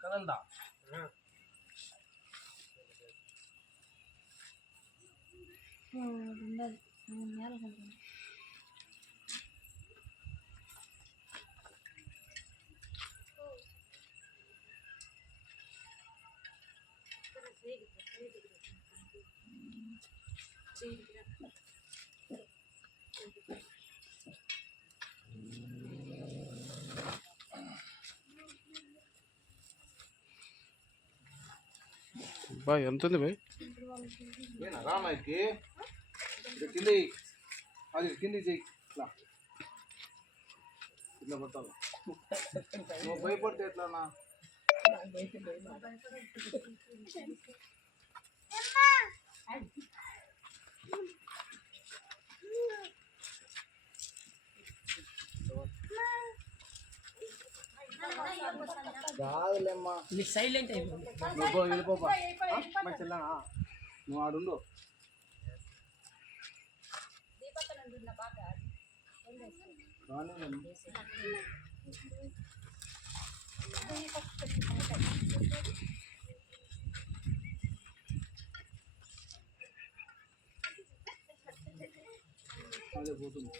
కదలదా bye ఎంత ఉంది bye రామాకి కింద అది కింది చెయ్యి ఇట్లా ఇట్లా పట్టాలి నువ్వు భయపడితే ఎట్లానా కాదులేమ్మా మీరు సైలెంట్ అయిపోయింది నువ్వు వెళ్ళిపోపా మంచిగా నువ్వు ఆడుండు అదే పోతుంది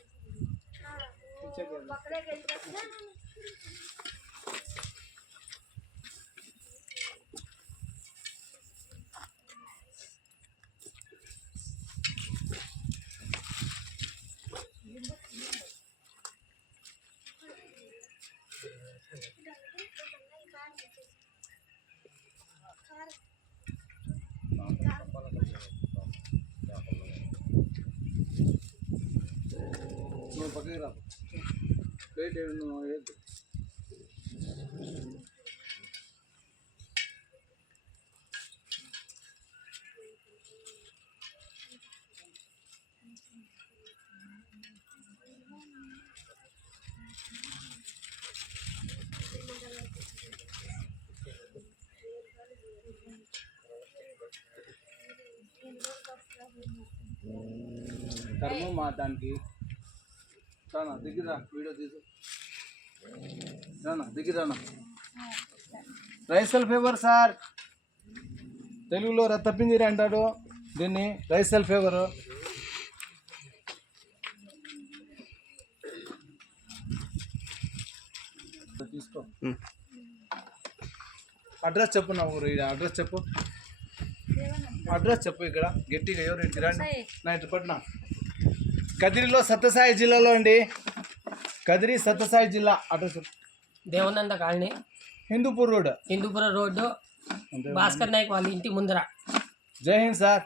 నువ్వు పక్కకి రా ప్లేట్ నువ్వు వేద్దు కర్మ మాటానికి రానా దిగిరా వీడియో తీసు రానా దిగిరానా రైసల్ ఫీవర్ సార్ తెలుగులో రక్తపింజరి అంటాడు దీన్ని రైసల్ ఫీవర్ తీసుకో అడ్రస్ చెప్పు నా ఊరు అడ్రస్ చెప్పు అడ్రస్ చెప్పు ఇక్కడ గట్టిగా ఎవరు ఇంటి రండి నా ఇటు పట్టిన కదిరిలో సత్యసాయి జిల్లాలో అండి కదిరి సత్యసాయి జిల్లా address Devananda colony Hindupur road road Bhaskar Naik వాళ్ళ ఇంటి ముందర జై హింద్ సార్